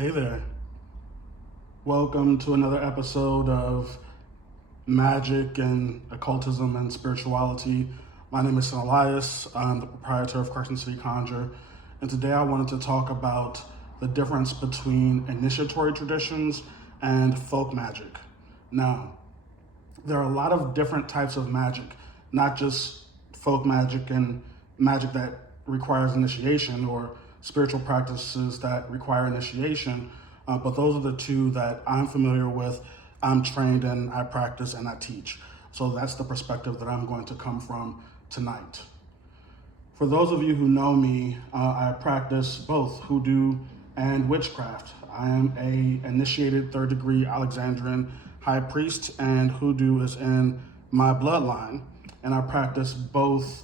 Hey there. Welcome to another episode of Magic and Occultism and Spirituality. My name is Sam Elias. I'm the proprietor of Carson City Conjure. And today I wanted to talk about the difference between initiatory traditions and folk magic. Now, there are a lot of different types of magic, not just folk magic and magic that requires initiation or spiritual practices that require initiation, but those are the two that I'm familiar with, I'm trained in, I practice, and I teach. So that's the perspective that I'm going to come from tonight. For those of you who know me, I practice both hoodoo and witchcraft. I am a initiated third degree Alexandrian high priest, and hoodoo is in my bloodline. And I practice both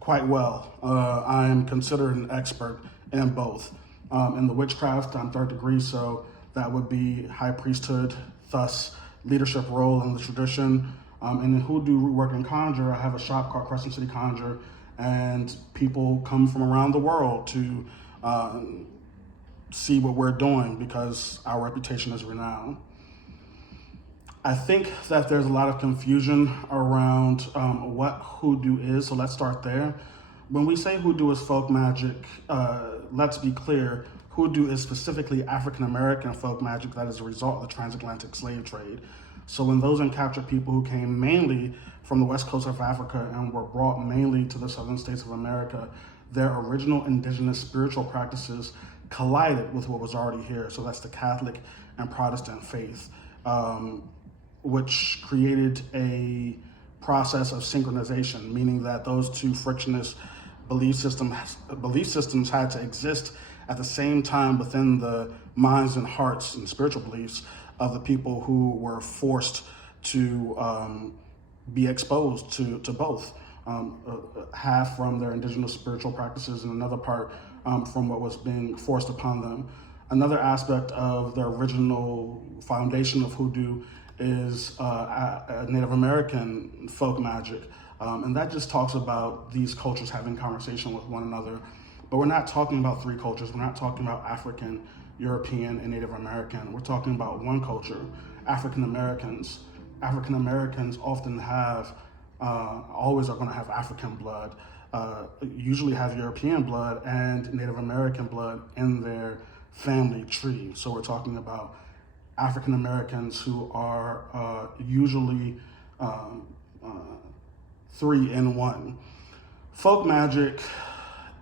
quite well. I am considered an expert in both. In the witchcraft, I'm third degree, so that would be high priesthood, thus leadership role in the tradition. And in hoodoo, rootwork, and conjure, I have a shop called Crescent City Conjure, and people come from around the world to see what we're doing because our reputation is renowned. I think that there's a lot of confusion around what hoodoo is, so let's start there. When we say hoodoo is folk magic, let's be clear, hoodoo is specifically African American folk magic that is a result of the transatlantic slave trade. So when those encaptured people who came mainly from the west coast of Africa and were brought mainly to the southern states of America, their original indigenous spiritual practices collided with what was already here. So that's the Catholic and Protestant faith, which created a process of synchronization, meaning that those two frictionless belief systems had to exist at the same time within the minds and hearts and spiritual beliefs of the people who were forced to be exposed to both, half from their indigenous spiritual practices and another part from what was being forced upon them. Another aspect of the original foundation of hoodoo is Native American folk magic. And that just talks about these cultures having conversation with one another. But we're not talking about three cultures. We're not talking about African, European, and Native American. We're talking about one culture, African Americans. African Americans often have, always are going to have African blood, usually have European blood and Native American blood in their family tree. So we're talking about African Americans who are usually 3 in 1. Folk magic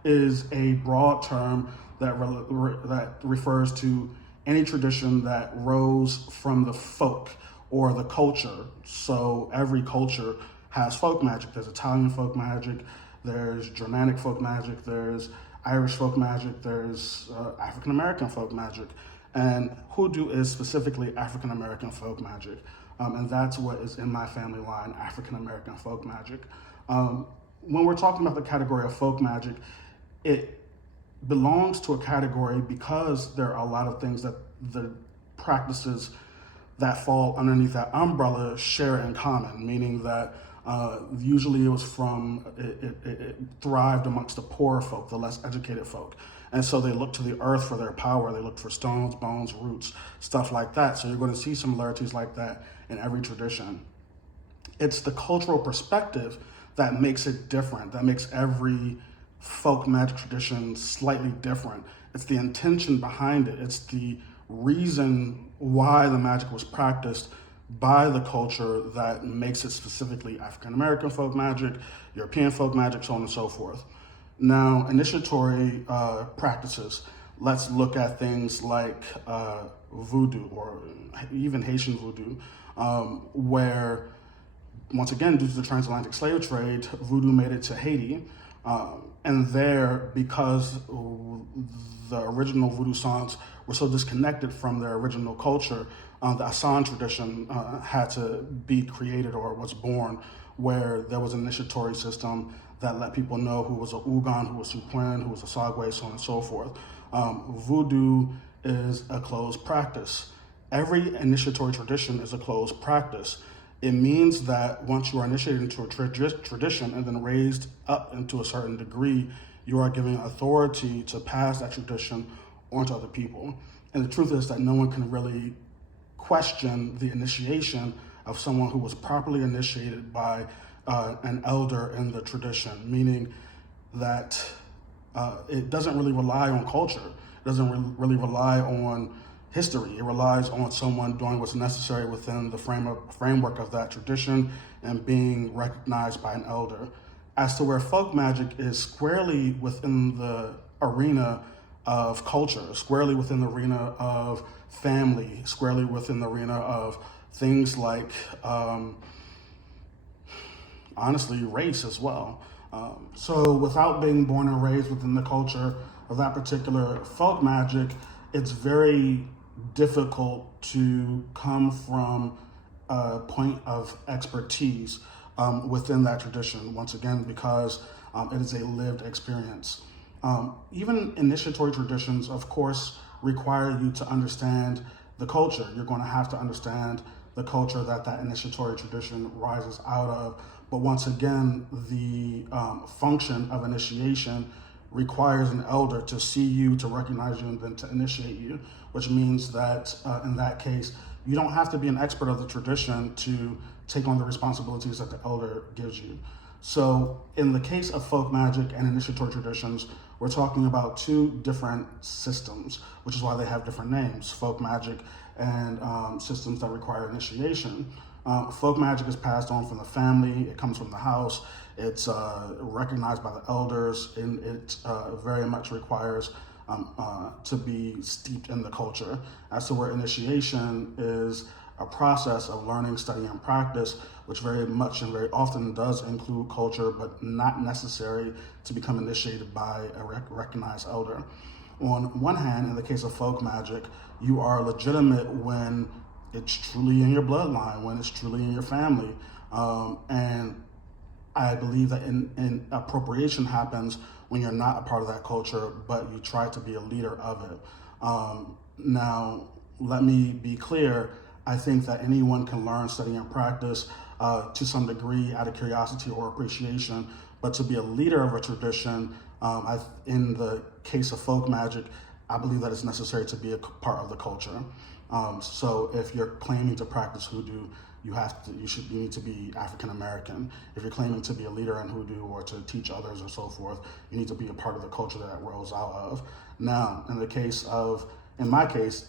is a broad term that refers to any tradition that rose from the folk or the culture. So every culture has folk magic. There's Italian folk magic, there's Germanic folk magic, there's Irish folk magic, there's African American folk magic. And hoodoo is specifically African American folk magic. And that's what is in my family line, African American folk magic. When we're talking about the category of folk magic, it belongs to a category because there are a lot of things that the practices that fall underneath that umbrella share in common, meaning that usually it thrived amongst the poorer folk, the less educated folk. And so they look to the earth for their power. They look for stones, bones, roots, stuff like that. So you're going to see similarities like that in every tradition. It's the cultural perspective that makes it different, that makes every folk magic tradition slightly different. It's the intention behind it. It's the reason why the magic was practiced by the culture that makes it specifically African American folk magic, European folk magic, so on and so forth. Now, initiatory practices, let's look at things like voodoo or even Haitian voodoo, where, once again, due to the transatlantic slave trade, voodoo made it to Haiti. And there, because the original voodoo songs were so disconnected from their original culture, the Asan tradition had to be created or was born, where there was an initiatory system that let people know who was a Ugan, who was Suquin, who was a Sagwe, so on and so forth. Voodoo is a closed practice. Every initiatory tradition is a closed practice. It means that once you are initiated into a tradition and then raised up into a certain degree, you are giving authority to pass that tradition onto other people. And the truth is that no one can really question the initiation of someone who was properly initiated by an elder in the tradition, meaning that it doesn't really rely on culture. It doesn't really rely on history. It relies on someone doing what's necessary within the framework of that tradition and being recognized by an elder. As to where folk magic is squarely within the arena of culture, squarely within the arena of family, squarely within the arena of things like, honestly, race as well. So without being born and raised within the culture of that particular folk magic, it's very difficult to come from a point of expertise within that tradition, once again, because it is a lived experience. Even initiatory traditions, of course, require you to understand the culture. You're going to have to understand the culture that initiatory tradition rises out of. But once again, the function of initiation requires an elder to see you, to recognize you, and then to initiate you, which means that in that case, you don't have to be an expert of the tradition to take on the responsibilities that the elder gives you. So in the case of folk magic and initiatory traditions, we're talking about two different systems, which is why they have different names, folk magic and systems that require initiation. Folk magic is passed on from the family, it comes from the house, it's recognized by the elders, and it very much requires to be steeped in the culture. As to where initiation is a process of learning, study, and practice, which very much and very often does include culture, but not necessary to become initiated by a recognized elder. On one hand, in the case of folk magic, you are legitimate when it's truly in your bloodline, when it's truly in your family. And I believe that in appropriation happens when you're not a part of that culture, but you try to be a leader of it. Now, let me be clear. I think that anyone can learn, study, and practice to some degree out of curiosity or appreciation, but to be a leader of a tradition, in the case of folk magic, I believe that it's necessary to be a part of the culture. So if you're claiming to practice hoodoo, you need to be African American. If you're claiming to be a leader in hoodoo or to teach others or so forth, you need to be a part of the culture that rolls out of. Now, in my case,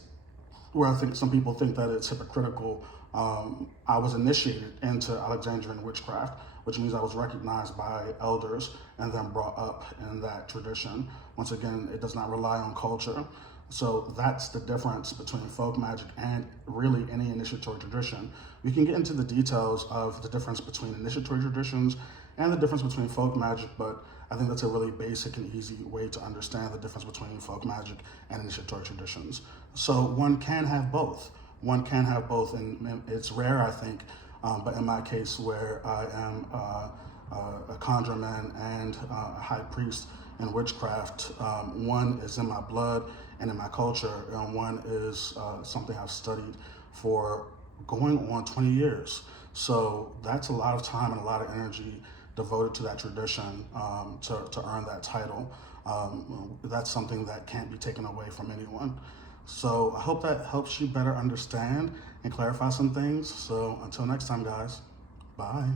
where I think some people think that it's hypocritical, I was initiated into Alexandrian witchcraft, which means I was recognized by elders and then brought up in that tradition. Once again, it does not rely on culture. So that's the difference between folk magic and really any initiatory tradition. We can get into the details of the difference between initiatory traditions and the difference between folk magic, but I think that's a really basic and easy way to understand the difference between folk magic and initiatory traditions. So one can have both. One can have both, and it's rare, I think, but in my case where I am a conjurman and a high priest in witchcraft, one is in my blood and in my culture, and one is something I've studied for going on 20 years. So that's a lot of time and a lot of energy devoted to that tradition to earn that title. That's something that can't be taken away from anyone. So I hope that helps you better understand and clarify some things. So until next time, guys, bye.